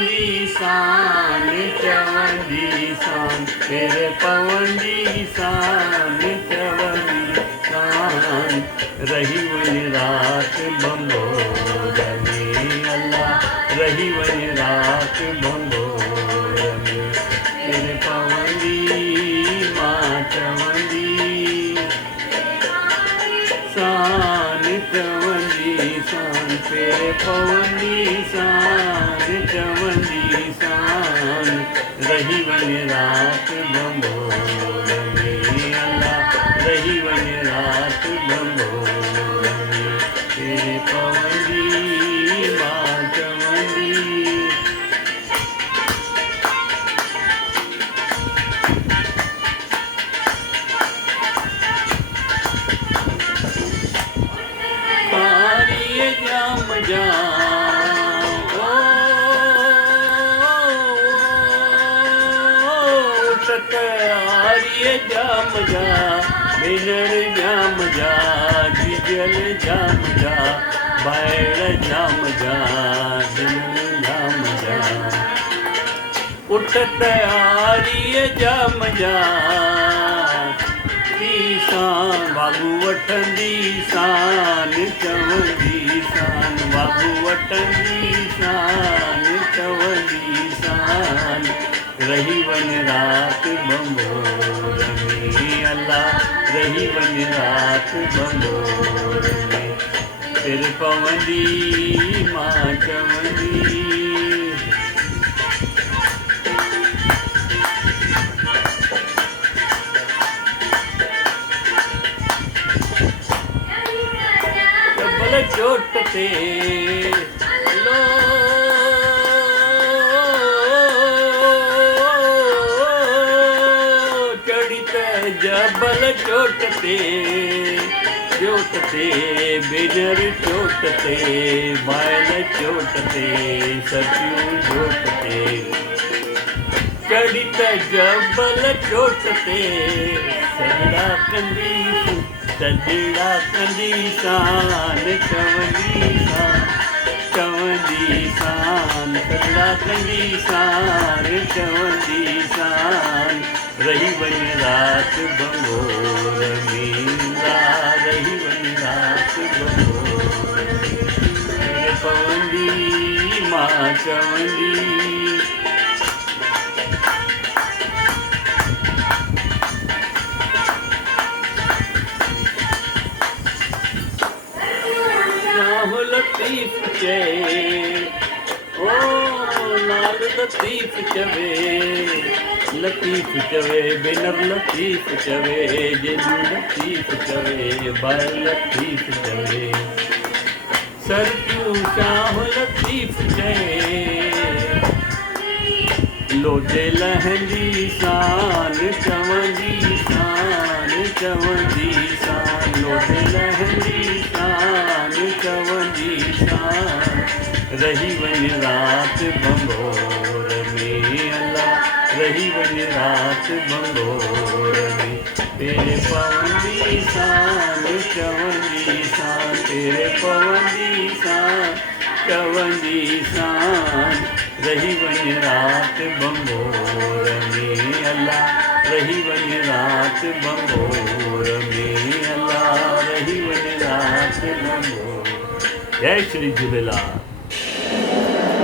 पवंदी सान चवंदी सान तेरे पवंदी सान चवंदी सान रही वञ रात बंगोर में अल्लाह रही वञ रात बंगोर में तेरे पवंदी मां चवंदी सान चवंदी सान तेरे पवंदी सान चवंदी सान रही वञ रात बंगोर में अल्लाह रही वञ रात बंगोर में तेरे पवंदी मां चवंदी जाम जा उठत आर्य जाम जा भेनर जाम जा जीजल जाम जा बायड़ जाम जा दिल जाम जा उठत आर्य जाम जा सान बाबू वठंदी सान चवंदी सान बाबू वठंदी सान चवंदी सान रही वञ रात बंगोर में अल्लाह रही वञ रात बंगोर में तेरे पवंदी मां चवंदी चोट ते लो चढ़ित जबल चोट ते बेजर चोट ते बायल चोट ते सचियूं चोट ते चढ़ित जबल चोट ते सजड़ा कंदी सजड़ा कंदी सान चवंदी सान चवंदी सान सजड़ा कंदी सान चवंदी सान रही वञ रात बंगोर में रही वञ रात बंगोर में पवंदी मां चवंदी लतीफ़ चए ओ नाल लतीफ़ चवे लतीफ़ चवे भेनर लतीफ़ चवे जेजू लतीफ़ चवे बाय लतीफ़ चवे सरजू शाह लतीफ़ चए लोटे लहंदी सान चवंदी सान चवंदी सान लोटे लहंदी सान चवंदी सान रही वञ रात बंगोर में अल्लाह रही वञ रात बंगोर में तेरे पवंदी सान चवंदी सान तेरे पवंदी सान चवंदी सान रही वञ रात बंगोर में अल्लाह रही वञ रात बंगोर में अल्लाह रही वञ रात बंगोर जय श्री झूलेलाल।